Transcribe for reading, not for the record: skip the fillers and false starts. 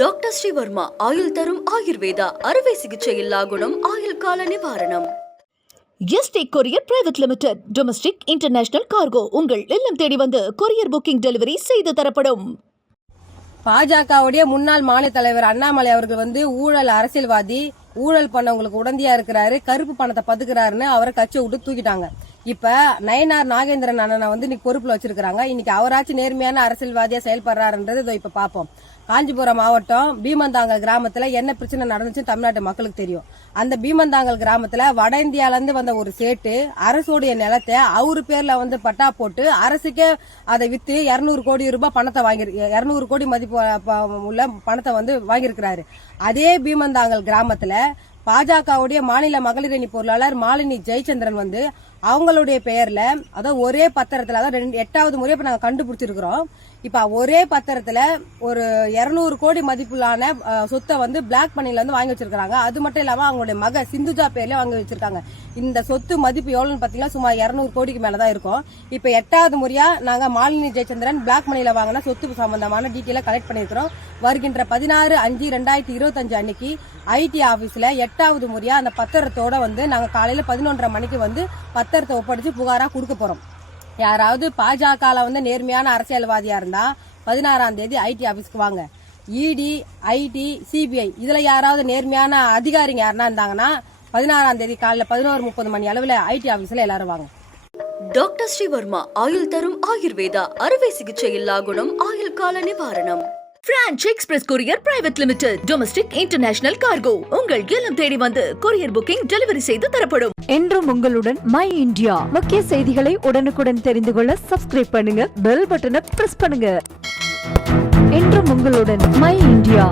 Doctor Sreevarma ஆயுள் தரும் ஆயுர்வேதா அறுவை சிகிச்சை இல்லா குணம் ஆயுள் கால நிவாரணம். Yesterday courier private limited domestic international cargo உங்கள் இல்லம் தேடி வந்து கொரியர் புக்கிங் டெலிவரி செய்து தரப்படும். பாஜகவுடைய முன்னாள் மாநில தலைவர் அண்ணாமலை அவர்கள் ஊழல் அரசியல்வாதி, ஊழல் பண்ணவங்களுக்கு உடந்தையா இருக்கிறாரு, கருப்பு பணத்தை பதுக்குறாருன்னு அவரை கட்சியை விட்டு தூக்கிட்டாங்க. இப்ப நயனார் நாகேந்திரன் அண்ணனை இன்னைக்கு பொறுப்புல வச்சிருக்காங்க. இன்னைக்கு அவராச்சும் நேர்மையான அரசியல்வாதியா செயல்படுறாருன்றது இப்ப பாப்போம். காஞ்சிபுரம் மாவட்டம் பீமந்தாங்கல் கிராமத்துல என்ன பிரச்சனை நடந்துச்சுன்னு தமிழ்நாட்டு மக்களுக்கு தெரியும். அந்த பீமந்தாங்கல் கிராமத்துல வட இந்தியால இருந்து வந்த ஒரு சேட்டு அரசுடைய நிலத்தை அவரு பேர்ல பட்டா போட்டு அரசுக்கே அதை வித்து 200 கோடி ரூபாய் பணத்தை 200 கோடி மதிப்பு உள்ள பணத்தை வாங்கியிருக்கிறாரு. அதே பீமந்தாங்கல் கிராமத்துல பாஜகவுடைய மாநில மகளிர் அணி பொருளாளர் மாலினி ஜெயச்சந்திரன் அவங்களுடைய பெயர்ல அதாவது ஒரே பத்திரத்துல, அதாவது 8வது முறை இப்ப நாங்க கண்டுபிடிச்சிருக்கிறோம். இப்ப ஒரே பத்திரத்துல ஒரு 200 கோடி மதிப்புள்ளான சொத்தை பிளாக் மணில வாங்கி வச்சிருக்காங்க. அது மட்டும் இல்லாம அவங்களுடைய மக சிந்துஜா பேர்ல வாங்கி வச்சிருக்காங்க. இந்த சொத்து மதிப்பு எவ்வளவுன்னு பாத்தீங்கன்னா சுமார் 200 கோடிக்கு மேலதான் இருக்கும். இப்ப 8வது முறையா நாங்க மாலினி ஜெயச்சந்திரன் பிளாக் மணில வாங்கின சொத்து சம்பந்தமான டீட்டெயில கலெக்ட் பண்ணிருக்கிறோம். வருகின்ற 16/5/2025 அன்னைக்கு ஐடி ஆபீஸ்ல 8வது முறையா அந்த பத்திரத்தோட நாங்க காலையில 11:30 மணிக்கு பத்திரத்தை ஒப்படைச்சு புகாரா கொடுக்க போறோம். யாராவது பாஜக நேர்மையான அரசியல்வாதியா இருந்தா 16ஆம் தேதி ஐடி ஆபீஸ்க்கு வாங்க. இடி, ஐடி, சிபிஐ இதுல யாராவது நேர்மையான அதிகாரிங்க யாருன்னா இருந்தாங்கன்னா 16ஆம் தேதி காலையில 11:30 மணி அளவுல ஐடி ஆபீஸ்ல எல்லாரும் வாங்க. டாக்டர் ஸ்ரீவர்மா ஆயுள் தரும் ஆயுர்வேதா அறுவை சிகிச்சை இல்லா குணம் ஆயுள் கால நிவாரணம். Branch express courier private limited domestic international cargo உங்கள் இல்லம் தேடி வந்து கொரியர் புக்கிங் டெலிவரி செய்து தரப்படும். என்றும் உங்களுடன் மை இந்தியா. முக்கிய செய்திகளை உடனுக்குடன் தெரிந்து கொள்ள சப்ஸ்கிரைப் பண்ணுங்க, பெல் பட்டனை பிரஸ் பண்ணுங்க. என்றும் உங்களுடன் மை இந்தியா.